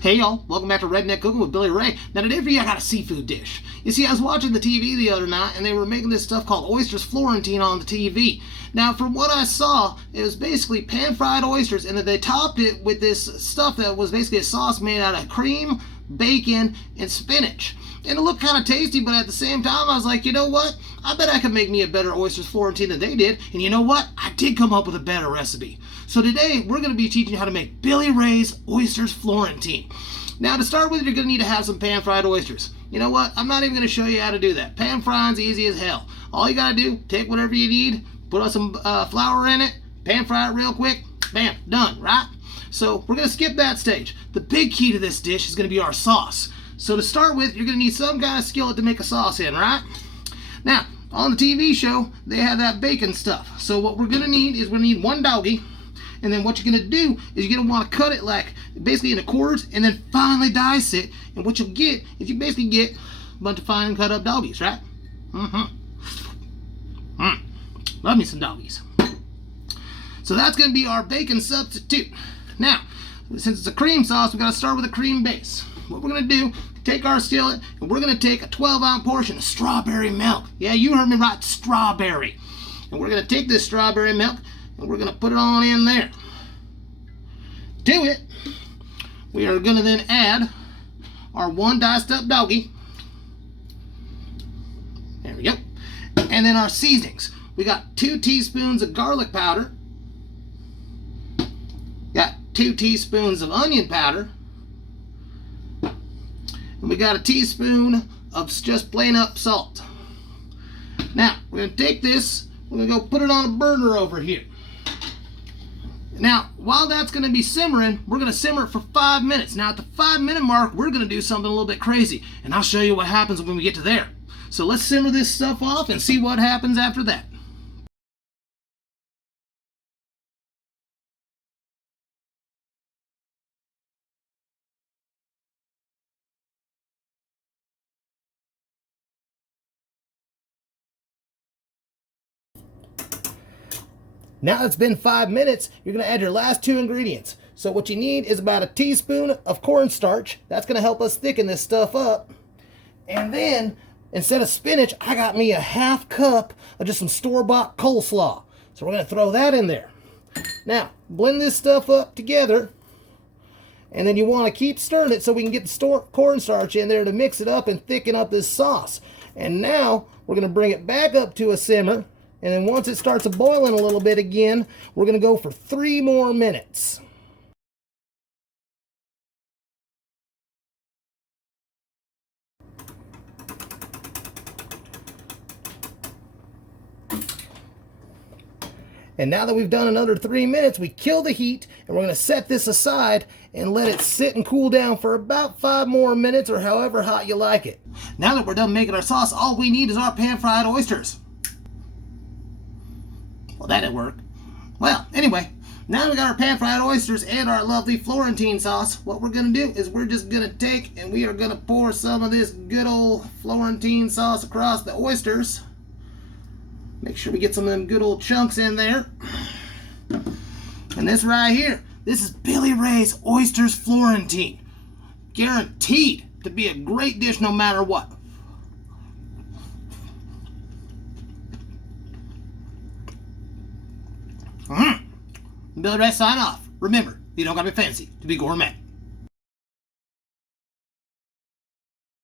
Hey y'all, welcome back to Redneck Cooking with Billy Ray. Now today for you I got a seafood dish. You see, I was watching the TV the other night and they were making this stuff called Oysters Florentine on the TV. Now from what I saw, it was basically pan-fried oysters and then they topped it with this stuff that was basically a sauce made out of cream, bacon, and spinach. And it looked kind of tasty, but at the same time I was like, you know what? I bet I could make me a better Oysters Florentine than they did. And you know what? I did come up with a better recipe. So today we're going to be teaching you how to make Billy Ray's Oysters Florentine. Now to start with, you're going to need to have some pan-fried oysters. You know what? I'm not even going to show you how to do that. Pan-frying's easy as hell. All you got to do, take whatever you need, put some flour in it, pan-fry it real quick, bam, done, right? So we're going to skip that stage. The big key to this dish is going to be our sauce. So to start with, you're going to need some kind of skillet to make a sauce in, right? Now, on the TV show, they have that bacon stuff. So what we're going to need is we're going to need one doggy. And then what you're going to do is you're going to want to cut it like basically into quarters and then finely dice it. And what you'll get is you basically get a bunch of fine cut up doggies, right? Love me some doggies. So that's going to be our bacon substitute. Now, since it's a cream sauce, we've got to start with a cream base. What we're going to do, take our skillet and we're going to take a 12-ounce portion of strawberry milk. Yeah, you heard me right, strawberry. And we're going to take this strawberry milk and we're going to put it on in there. To it, we are going to then add our one diced up doggy. There we go. And then our seasonings. We got 2 teaspoons of garlic powder. Got 2 teaspoons of onion powder. And we got a teaspoon of just plain up salt. Now, we're going to take this, we're going to go put it on a burner over here. Now, while that's going to be simmering, we're going to simmer it for 5 minutes. Now, at the 5-minute mark, we're going to do something a little bit crazy. And I'll show you what happens when we get to there. So let's simmer this stuff off and see what happens after that. Now it's been 5 minutes, you're going to add your last 2 ingredients. So what you need is about a teaspoon of cornstarch. That's going to help us thicken this stuff up. And then, instead of spinach, I got me a half cup of just some store-bought coleslaw. So we're going to throw that in there. Now, blend this stuff up together. And then you want to keep stirring it so we can get the cornstarch in there to mix it up and thicken up this sauce. And now, we're going to bring it back up to a simmer. And then once it starts boiling a little bit again, we're going to go for 3 more minutes. And now that we've done another 3 minutes, we kill the heat and we're going to set this aside and let it sit and cool down for about 5 more minutes or however hot you like it. Now that we're done making our sauce, all we need is our pan-fried oysters. Well, that didn't work. Well, anyway, now we got our pan-fried oysters and our lovely Florentine sauce. What we're going to do is we're just going to take and we are going to pour some of this good old Florentine sauce across the oysters. Make sure we get some of them good old chunks in there. And this right here, this is Billy Ray's Oysters Florentine. Guaranteed to be a great dish no matter what. Billy Ray sign off. Remember, you don't gotta be fancy to be gourmet.